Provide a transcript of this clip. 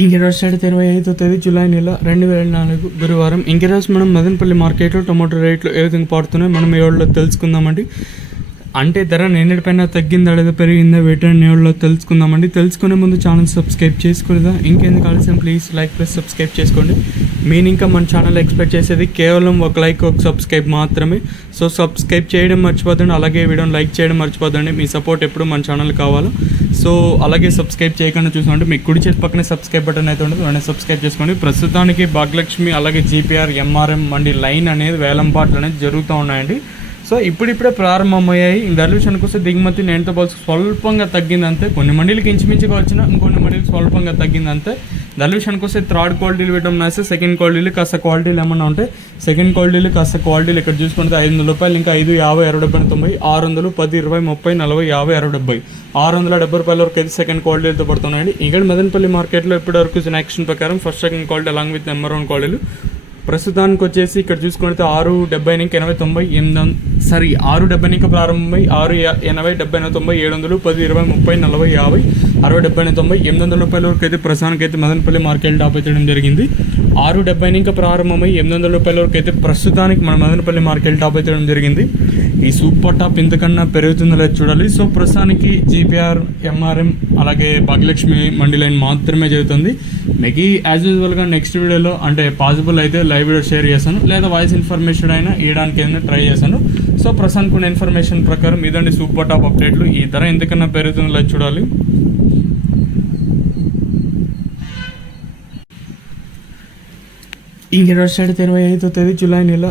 ఈరోజు 25వ తేదీ జూలై నెల 2004 గురువారం. ఈరోజు మనం మదనపల్లి మార్కెట్లో టొమాటో రేట్లు ఏ విధంగా పడుతున్నాయో మనం ఈ వీడియోలో తెలుసుకుందామండి. అంటే ధర నిన్నటిపైన తగ్గిందా లేదా పెరిగిందా వీటిని వీడియోలో తెలుసుకుందామండి. తెలుసుకునే ముందు ఛానల్ సబ్స్క్రైబ్ చేసుకోలేదా? ఇంకెందుకు ఆలస్యం, ప్లీజ్ లైక్ ప్లస్ సబ్స్క్రైబ్ చేసుకోండి. మేము ఇంకా మన ఛానల్ ఎక్స్పెక్ట్ చేసేది కేవలం ఒక లైక్ ఒక సబ్స్క్రైబ్ మాత్రమే. సో సబ్స్క్రైబ్ చేయడం మర్చిపోద్దండి, అలాగే వీడియోని లైక్ చేయడం మర్చిపోద్దండి. మీ సపోర్ట్ ఎప్పుడు మన ఛానల్ కావాలో. సో అలాగే సబ్స్క్రైబ్ చేయకుండా చూసామంటే మీకు కుడి చేతి పక్కనే సబ్స్క్రైబ్ బటన్ అయితే ఉంటుంది, వెంటనే సబ్స్క్రైబ్ చేసుకోండి. ప్రస్తుతానికి భాగ్యలక్ష్మి అలాగే జీపీఆర్ ఎంఆర్ఎం మండి లైన్ అనేది వేలం పాటలు అనేది జరుగుతూ ఉన్నాయండి. సో ఇప్పుడిప్పుడే ప్రారంభమయ్యాయి. ధరల విషయానికి వస్తే దిగుమతి నేనుతో పోల్చి స్వల్పంగా తగ్గిందంతే. కొన్ని మండీలకి ఇంచుమించుగా వచ్చిన ఇంకొన్ని మండీలకి స్వల్పంగా తగ్గిందంతే. ధరల విషయానికి వస్తే థర్డ్ క్వాలిటీలు పెట్టడం వేస్తే సెకండ్ క్వాలిటీలు కాస్త క్వాలిటీలు ఏమన్నా ఉంటాయి. సెకండ్ క్వాలిటీలు కాస్త క్వాలిటీలు ఇక్కడ చూసుకుంటే ₹500, ఇంకా 5, 50, 60, 70, 600, 10, 20, 30, 40, 50, 60, 70, ₹670 వరకు అయితే సెకండ్ క్వాలిటీలతో పడుతున్నాయండి. ఇక్కడ మదనపల్లి మార్కెట్లో ఇప్పటి వరకు యాక్షన్ ప్రకారం first second quality along with number 1 క్వాలిటీలు ప్రస్తుతానికి వచ్చేసి ఇక్కడ చూసుకుంటే 670 నుంచి 80, 90, 670 నుంచి ప్రారంభమై 680, 70, 90, 700, 10, 20, 30, 40, 50, 60, 70, 90, ₹800 వరకు అయితే ప్రస్తుతానికి అయితే మదనపల్లి మార్కెట్ టాప్ చేయడం జరిగింది. 670 నుంచి ప్రారంభమై ₹800 వరకు అయితే ప్రస్తుతానికి మన మదనపల్లి మార్కెట్ టాప్ చేయడం జరిగింది. ఈ సూపర్ టాప్ ఇంతకన్నా పెరుగుతుందో లేదు చూడాలి. సో ప్రస్తుతానికి జీపీఆర్, ఎంఆర్ఎం అలాగే భాగ్యలక్ష్మి మండి లైన్ మాత్రమే జరుగుతుంది. మీకు యాజ్ యూజువల్గా నెక్స్ట్ వీడియోలో అంటే పాసిబుల్ అయితే లైవ్ వీడియో షేర్ చేస్తాను, లేదా వాయిస్ ఇన్ఫర్మేషన్ అయినా ఇవ్వడానికి ఏదైనా ట్రై చేస్తాను. సో ప్రస్తుతానికి ఉన్న ఇన్ఫర్మేషన్ ప్రకారం ఇదండి సూపర్ టాప్ అప్డేట్లు. ఈ ధర ఎంతకన్నా పెరుగుతుందో లేదు చూడాలి. ఈరోజు 25వ తేదీ జూలై నెల